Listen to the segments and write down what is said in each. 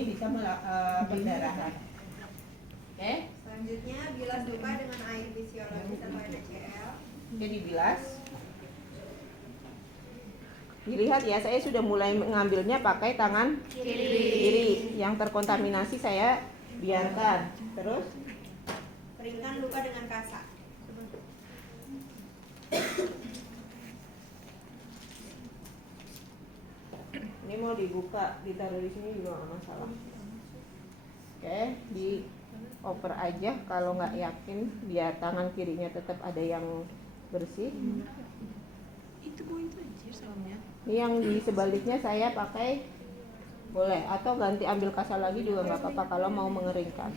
ini bisa pendarahan. Oke. Selanjutnya bilas luka dengan air fisiologis atau NaCl. Oke, dibilas. Dilihat ya, saya sudah mulai mengambilnya pakai tangan kiri. Yang terkontaminasi saya biarkan. Terus Keringkan luka dengan kasa. ini mau dibuka, ditaruh di sini juga nggak masalah. Oke, dioper aja kalau nggak yakin, biar tangan kirinya tetap ada yang bersih. Itu anjir soalnya. Ini yang di sebaliknya saya pakai boleh, atau ganti ambil kasa lagi juga nggak apa-apa kalau mau mengeringkan.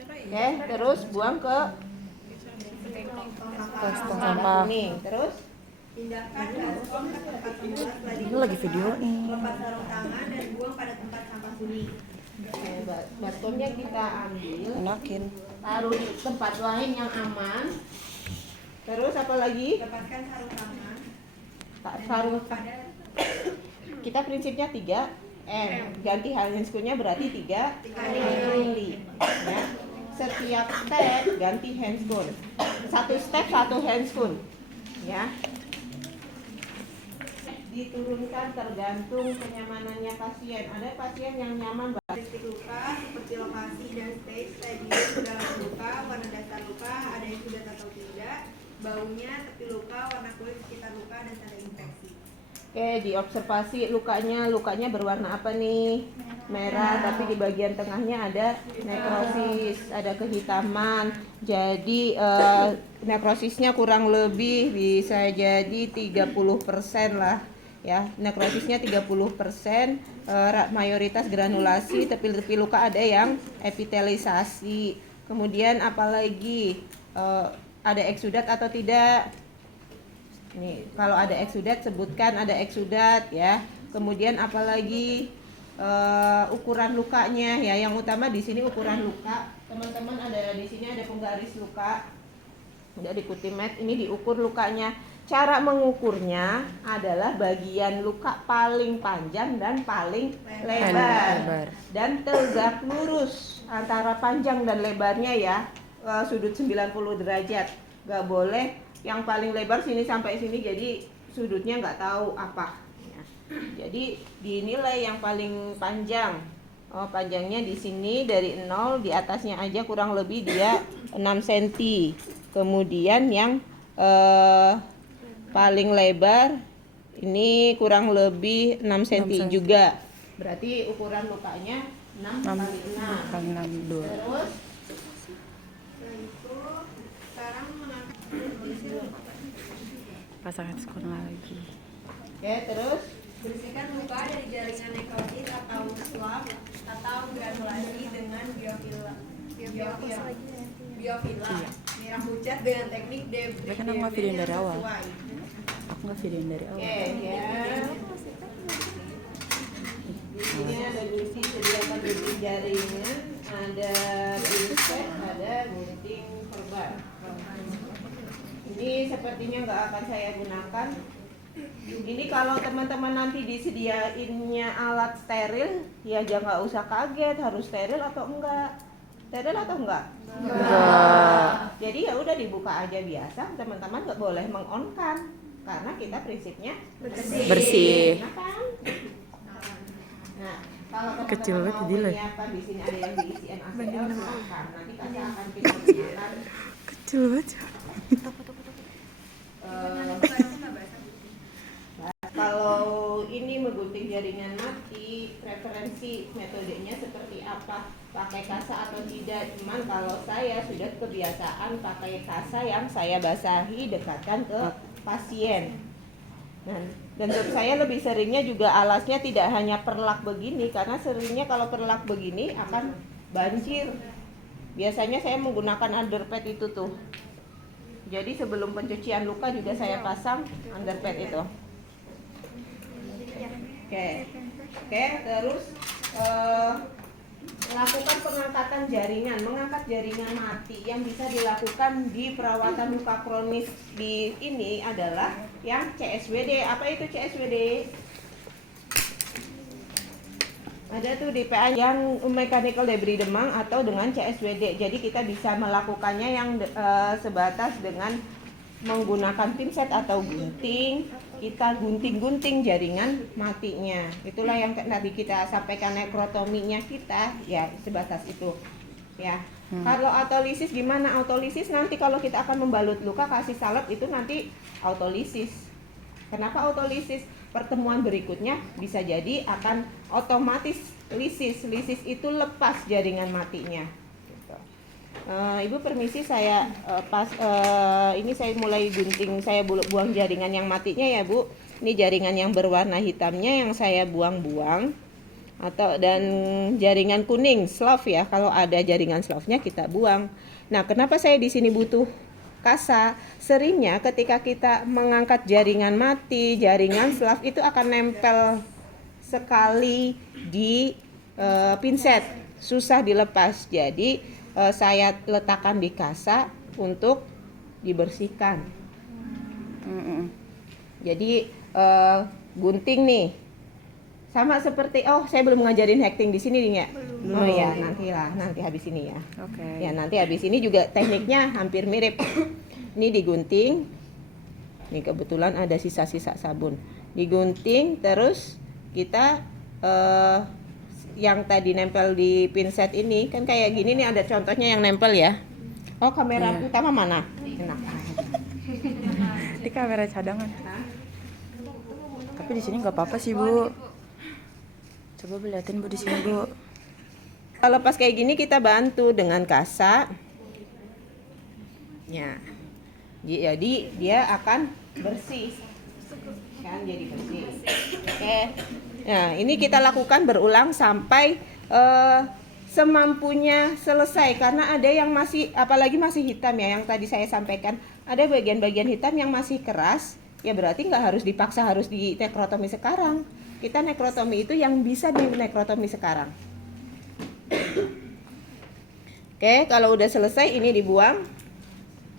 Oke, terus buang ke tong sampah kuning. Terus Pindahkan baskom ke tempat semula setelah Ini lagi video nih. Lepas sarung tangan dan buang pada tempat sampah kuning. baskomnya kita ambil, Enakin. taruh di tempat lain yang aman. Terus apa lagi? Lepaskan sarung tangan. Sarung kita prinsipnya 3M. Ganti handscoon-nya berarti 3 kali. Ya. Setiap step ganti handscoon. Satu step satu handscoon. Ya. Diturunkan tergantung kenyamanannya pasien. Ada pasien yang nyaman Titik luka seperti lokasi dan stage, stadium, kedalaman luka, warna dasar luka, ada yang sudah atau tidak, baunya, tepi luka, warna kulit sekitar luka, dan tanda infeksi. Oke, diobservasi lukanya berwarna apa nih? Merah, tapi di bagian tengahnya ada nekrosis, ada kehitaman. Jadi nekrosisnya kurang lebih bisa jadi 30% lah. Ya, nekrosisnya 30%, mayoritas granulasi, tepi-tepi luka ada yang epitelisasi. Kemudian apalagi ada eksudat atau tidak? Nih, kalau ada eksudat sebutkan ada eksudat ya. Kemudian apalagi ukuran lukanya ya. Yang utama di sini ukuran luka. Teman-teman ada di sini ada penggaris luka. Udah di kutimet, ini diukur lukanya. Cara mengukurnya adalah bagian luka paling panjang dan paling lebar. Dan tegak lurus antara panjang dan lebarnya ya. Sudut 90 derajat. Gak boleh yang paling lebar sini sampai sini, jadi sudutnya nggak tahu apa ya. Jadi dinilai yang paling panjang. Panjangnya di sini dari 0, di atasnya aja kurang lebih dia 6 cm. Kemudian yang paling lebar ini kurang lebih 6 cm juga. Berarti ukuran lukanya 6 kali 6. Terus Pasang handscoon lagi. oke, terus Bersihkan luka dari jaringan nekrosis atau swab atau granulasi dengan biofila. Merah pucat dengan teknik Tapi kan aku nggak videoin dari awal. sesuai. Aku nggak videoin dari awal. oke ya. Di sini ada gunting, sediakan gunting jaringan, ada pinset, ada gunting perban. Ini sepertinya nggak akan saya gunakan. Ini kalau teman-teman nanti disediainnya alat steril, ya jangan nggak usah kaget harus steril atau enggak. Steril atau enggak? Enggak. Jadi ya udah dibuka aja biasa, teman-teman nggak boleh mengonkan karena kita prinsipnya Bersih. Nah, kan? Nah, kalau Kecil teman-teman banget mau jadi lah. menyiapkan di sini ada yang diisi NaCl, silakan. Nanti kita akan kita gunakan. Kecil banget. Kalau ini menggunting jaringan mati, preferensi metodenya seperti apa? Pakai kasa atau tidak? Cuman kalau saya sudah kebiasaan pakai kasa yang saya basahi, dekatkan ke pasien. Dan untuk saya lebih seringnya juga alasnya tidak hanya perlak begini, karena seringnya kalau perlak begini akan banjir. Biasanya saya menggunakan underpad itu tuh. Jadi sebelum pencucian luka juga saya pasang underpad itu. Oke, terus lakukan pengangkatan jaringan. Mengangkat jaringan mati yang bisa dilakukan di perawatan luka kronis di ini adalah yang CSWD. Apa itu CSWD? Ada tuh di PA yang mechanical debris demam atau dengan CSWD. Jadi kita bisa melakukannya yang sebatas dengan menggunakan pinset atau gunting. Kita gunting-gunting jaringan matinya. Itulah yang tadi kita sampaikan nekrotominya kita, ya sebatas itu. Ya. Kalau autolisis gimana? Autolisis nanti kalau kita akan membalut luka kasih salep itu nanti autolisis. Kenapa autolisis? Pertemuan berikutnya bisa jadi akan otomatis lisis. Lisis itu lepas jaringan matinya. Gitu. Ibu permisi saya ini saya mulai gunting, saya buang jaringan yang matinya ya Bu. Ini jaringan yang berwarna hitamnya yang saya buang-buang. Dan jaringan kuning slove ya, kalau ada jaringan slove-nya kita buang. Nah, kenapa saya di sini butuh kasa? Seringnya ketika kita mengangkat jaringan mati, jaringan slove itu akan nempel sekali di pinset, susah dilepas. Jadi saya letakkan di kasa untuk dibersihkan. Jadi gunting nih. Sama seperti saya belum ngajarin hacking di sini nih ya. Oh ya, nanti habis ini ya. Oke. Ya, nanti habis ini juga tekniknya hampir mirip. Ini digunting. Ini kebetulan ada sisa-sisa sabun. Digunting terus kita yang tadi nempel di pinset ini kan kayak gini nih, ada contohnya yang nempel ya. Oh, kamera utama mana? Enak. Di kamera cadangan. Tapi di sini nggak apa-apa sih Bu. Coba liatin Bu di sini Bu. Kalau pas kayak gini kita bantu dengan kasa. Ya. Jadi dia akan bersih. Kan jadi bersih. Oke. Nah, ini kita lakukan berulang sampai semampunya selesai, karena ada yang masih, apalagi masih hitam ya, yang tadi saya sampaikan, ada bagian-bagian hitam yang masih keras, ya berarti nggak harus dipaksa harus di nekrotomi sekarang. Kita nekrotomi itu yang bisa di nekrotomi sekarang. Oke, kalau udah selesai ini dibuang.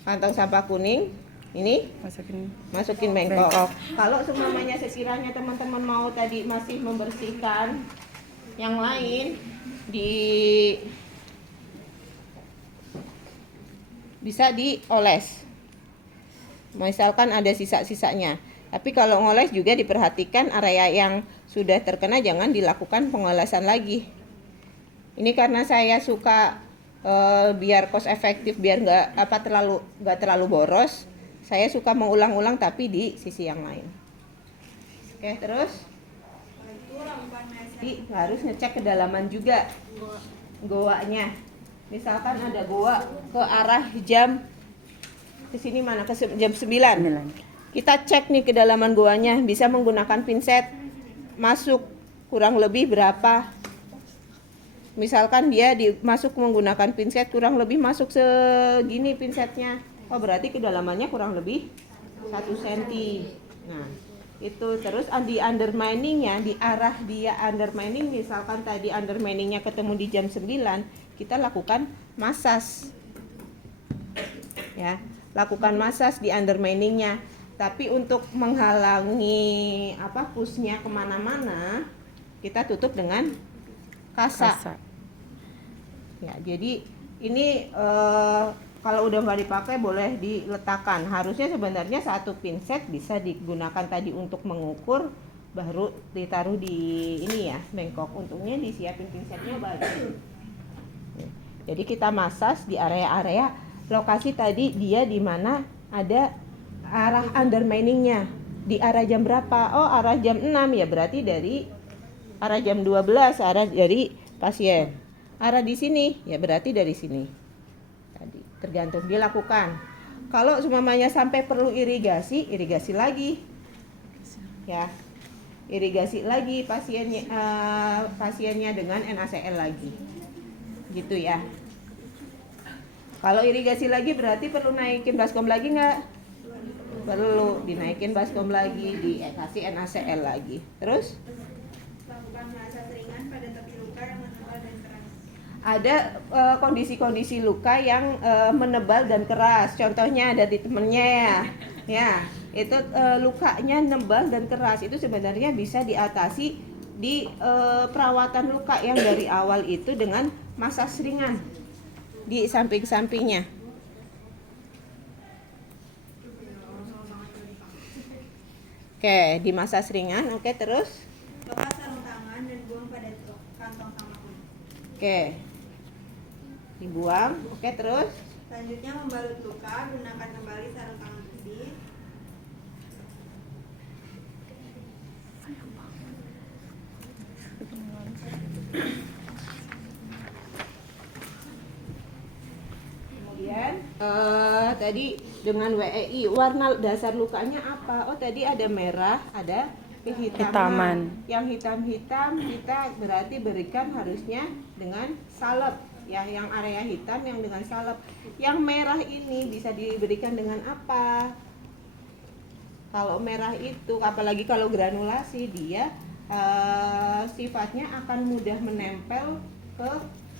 Kantong sampah kuning ini masukin bengkok. Kalau semuanya sekiranya teman-teman mau tadi masih membersihkan yang lain, bisa dioles. Misalkan ada sisa-sisanya. Tapi kalau ngoles juga diperhatikan area yang sudah terkena jangan dilakukan pengolesan lagi. Ini karena saya suka biar cost efektif, biar nggak terlalu boros, saya suka mengulang-ulang tapi di sisi yang lain. Oke, terus harus ngecek kedalaman juga goanya. Misalkan ada goa ke arah jam ke sini mana, ke jam 9. Kita cek nih kedalaman goanya, bisa menggunakan pinset masuk kurang lebih berapa. Misalkan dia masuk menggunakan pinset kurang lebih masuk segini pinsetnya. Oh, berarti kedalamannya kurang lebih 1 cm. Nah, itu terus di underminingnya, di arah dia undermining, misalkan tadi underminingnya ketemu di jam 9, kita lakukan masas. Ya, lakukan masas di underminingnya. Tapi untuk menghalangi pushnya kemana-mana, kita tutup dengan kasa. Ya, jadi ini kalau udah nggak dipakai boleh diletakkan. Harusnya sebenarnya satu pinset bisa digunakan tadi untuk mengukur, baru ditaruh di ini ya, bengkok. Untungnya disiapin pinsetnya bagus. Jadi kita masas di area-area lokasi tadi dia di mana ada arah underminingnya. Di arah jam berapa? Oh, arah jam 6 ya, berarti dari arah jam 12 arah dari pasien. Arah di sini ya berarti dari sini. Tadi tergantung dilakukan. Kalau semuanya sampai perlu irigasi lagi. Ya. Irigasi lagi pasiennya dengan NaCl lagi. Gitu ya. Kalau irigasi lagi berarti perlu naikin baskom lagi nggak? Perlu dinaikin baskom lagi, dikasih NaCl lagi. Terus lakukan masas ringan pada tepi luka yang menebal dan keras. Ada kondisi-kondisi luka yang menebal dan keras. Contohnya ada di temennya ya. Ya, itu lukanya nebal dan keras. Itu sebenarnya bisa diatasi di perawatan luka yang dari awal itu dengan masas ringan di samping-sampingnya. Oke, di masas ringan. Oke, terus. Lepas sarung tangan dan buang pada kantong sampah kuning. Oke. Dibuang. Oke, terus. Selanjutnya membalut luka, gunakan kembali sarung tangan bersih. Kemudian tadi dengan WEI warna dasar lukanya apa? Oh, tadi ada merah, ada kehitaman. Hitaman. Yang hitam-hitam kita berarti berikan harusnya dengan salep. Ya, yang area hitam yang dengan salep. Yang merah ini bisa diberikan dengan apa? Kalau merah itu, apalagi kalau granulasi, dia sifatnya akan mudah menempel ke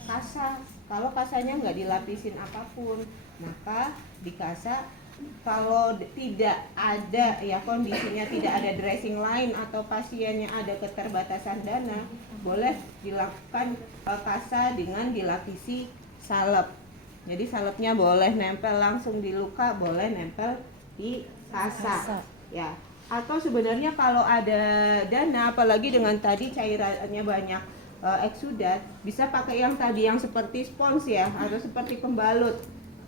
kasa. Kalau kasanya nggak dilapisin apapun, maka di kasa kalau tidak ada ya kondisinya tidak ada dressing line atau pasiennya ada keterbatasan dana, boleh dilakukan kasa dengan dilapisi salep. Jadi salepnya boleh nempel langsung di luka, boleh nempel di kasa. Ya. Atau sebenarnya kalau ada dana, apalagi dengan tadi cairannya banyak eksudat, bisa pakai yang tadi yang seperti spons ya, atau seperti pembalut.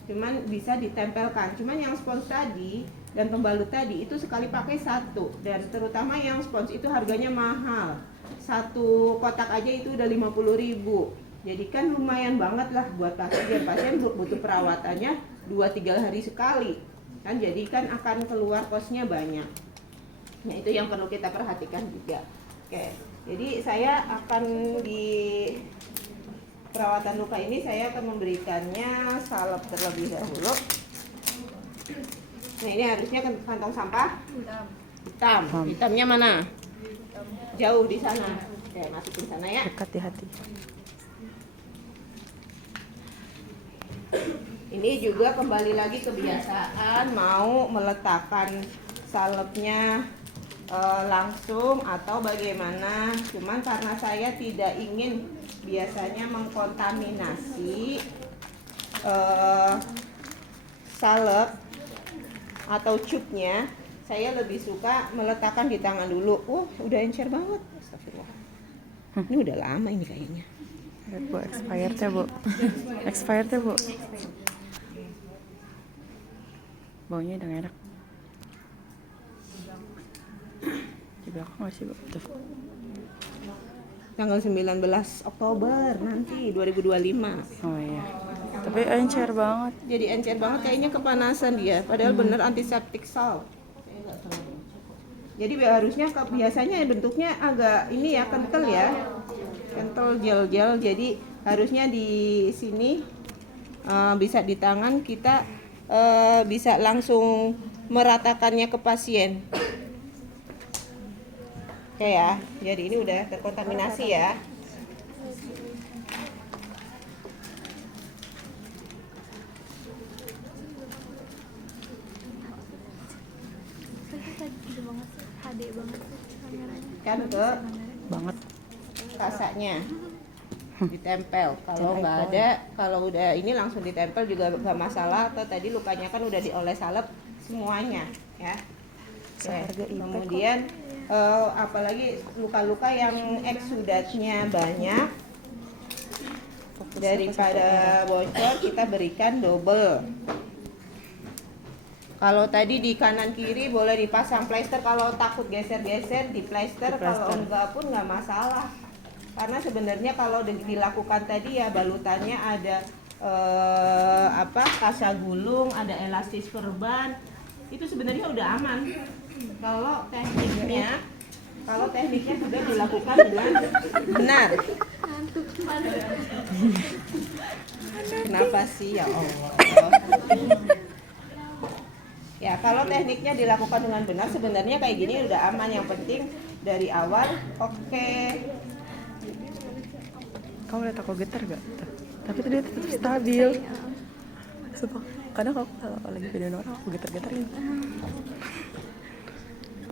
Cuman bisa ditempelkan. Cuman yang spons tadi dan pembalut tadi itu sekali pakai satu, dan terutama yang spons itu harganya mahal. Satu kotak aja itu udah 50.000. Jadi kan lumayan banget lah buat pasien. Pasien butuh perawatannya 2-3 hari sekali. Kan jadi kan akan keluar kosnya banyak. Nah, itu yang perlu kita perhatikan juga. Oke. Jadi saya akan di perawatan luka ini saya akan memberikannya salep terlebih dahulu. Nah, ini harusnya kantong sampah hitam. Hitamnya mana? Jauh di sana. Oke, masukin sana ya. Dekat di hati. Ini juga kembali lagi kebiasaan mau meletakkan salepnya langsung atau bagaimana. Cuman karena saya tidak ingin biasanya mengkontaminasi salep atau cupnya, saya lebih suka meletakkan di tangan dulu. Udah encer banget. Astagfirullah. Ini udah lama ini kayaknya. Lihat Bu, expired ya Bu. Expired ya Bu. Baunya udah gak enak. Di belakang masih Bu. Tuh. Tanggal 19 Oktober nanti 2025. Oh iya. Tapi encer banget. Jadi encer banget, kayaknya kepanasan dia. Padahal bener antiseptik salt. Jadi harusnya biasanya bentuknya agak ini ya, kental ya. Kental gel-gel. Jadi harusnya di sini bisa di tangan kita bisa langsung meratakannya ke pasien. Oke ya. Jadi ini udah terkontaminasi ya. Kan ke Banget. kasanya ditempel. Kalau nggak ada, kalau udah ini langsung ditempel juga nggak masalah. Atau tadi lukanya kan udah dioles salep semuanya ya. Seharga IP Kemudian apalagi luka-luka yang eksudatnya banyak, daripada bocor kita berikan double. Kalau tadi di kanan kiri boleh dipasang plester, kalau takut geser-geser di plester, kalau enggak pun nggak masalah. Karena sebenarnya kalau dilakukan tadi ya balutannya ada kasa gulung, ada elastis perban, itu sebenarnya udah aman. Kalau tekniknya sudah dilakukan dengan benar. Kenapa sih ya Allah? Ya, kalau tekniknya dilakukan dengan benar sebenarnya kayak gini udah aman. Yang penting dari awal oke. Kamu lihat aku getar gak? Tapi tadi tetap stabil. Sumpah, kadang aku kalau lagi videoin orang aku getar-getarin.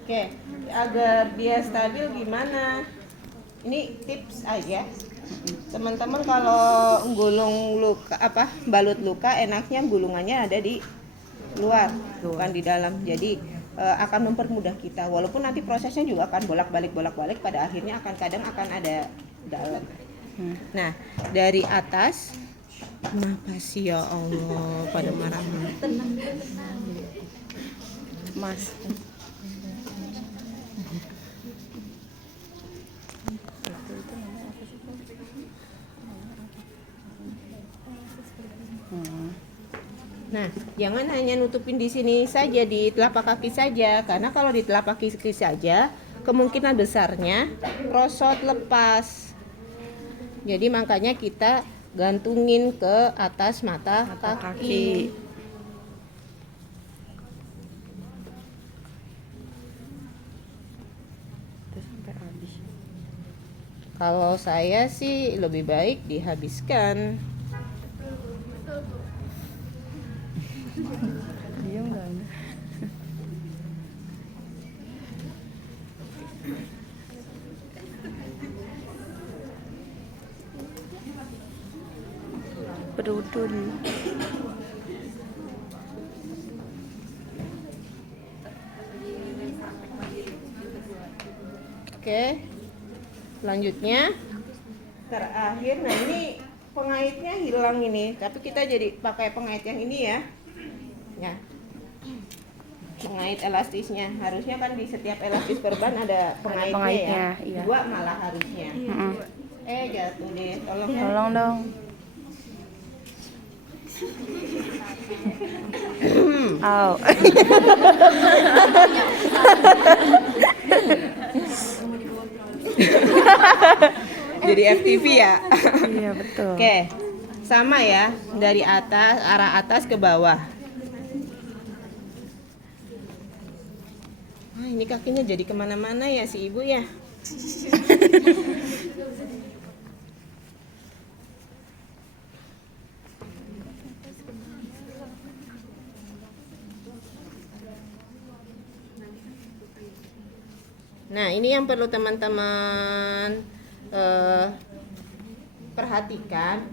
Oke, agar dia stabil gimana? Ini tips aja. Teman-teman kalau gulung luka balut luka enaknya gulungannya ada di luar, bukan di dalam. Jadi akan mempermudah kita. Walaupun nanti prosesnya juga akan bolak-balik pada akhirnya kadang akan ada dalam. Nah, dari atas kenapa sih ya Allah pada marah-marah? Mas. Nah, jangan hanya nutupin di sini saja, di telapak kaki saja, karena kalau di telapak kaki saja kemungkinan besarnya rosot lepas. Jadi makanya kita gantungin ke atas mata kaki. Terus sampai habis. Kalau saya sih lebih baik dihabiskan. Diam nggak Anda? Berudun. Oke. Selanjutnya terakhir, nah ini pengaitnya hilang ini, tapi kita jadi pakai pengait yang ini ya. Ya. Pengait elastisnya. Harusnya kan di setiap elastis perban ada pengaitnya, pengaitnya, ya. iya. 2 malah harusnya. Jatuh deh, tolong ya. Tolong dong. Au. Jadi FTV ya. Iya betul. Oke, sama ya, dari atas, arah atas ke bawah. Ini kakinya jadi kemana-mana ya si ibu ya. Nah, ini yang perlu teman-teman perhatikan.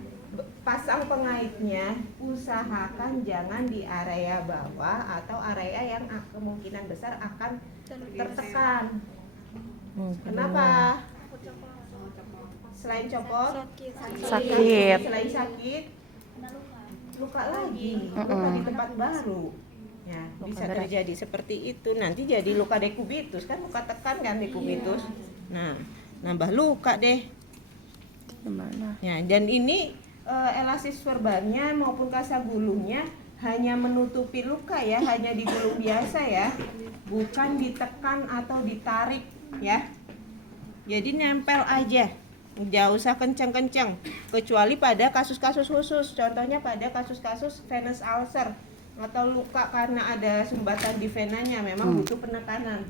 Pasang pengaitnya, usahakan jangan di area bawah atau area yang kemungkinan besar akan tertekan. Kenapa? Selain copot, Sakit. Selain sakit, luka lagi, luka di tempat baru. Ya, bisa terjadi seperti itu. Nanti jadi luka dekubitus, kan luka tekan kan dekubitus. Nah, nambah luka deh. Gimana? Ya, dan ini elastis perbannya maupun kasa gulungnya hanya menutupi luka ya, hanya digulung biasa ya, bukan ditekan atau ditarik ya. Jadi nempel aja, nggak usah kenceng-kenceng, kecuali pada kasus-kasus khusus. Contohnya pada kasus-kasus venous ulcer atau luka karena ada sumbatan di venanya, memang butuh penekanan.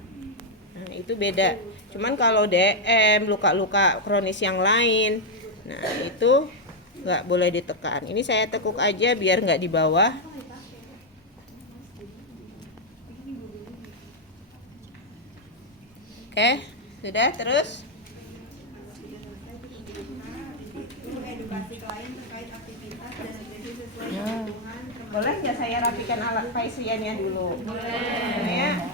Nah, itu beda. Cuman kalau DM, luka-luka kronis yang lain, nah itu nggak boleh ditekan. Ini saya tekuk aja biar nggak di bawah. Oke, sudah. Terus Edukasi klien terkait aktivitas dan aktivitas sesuai kebutuhan. boleh nggak saya rapikan alat faisiannya dulu? Boleh. Ya.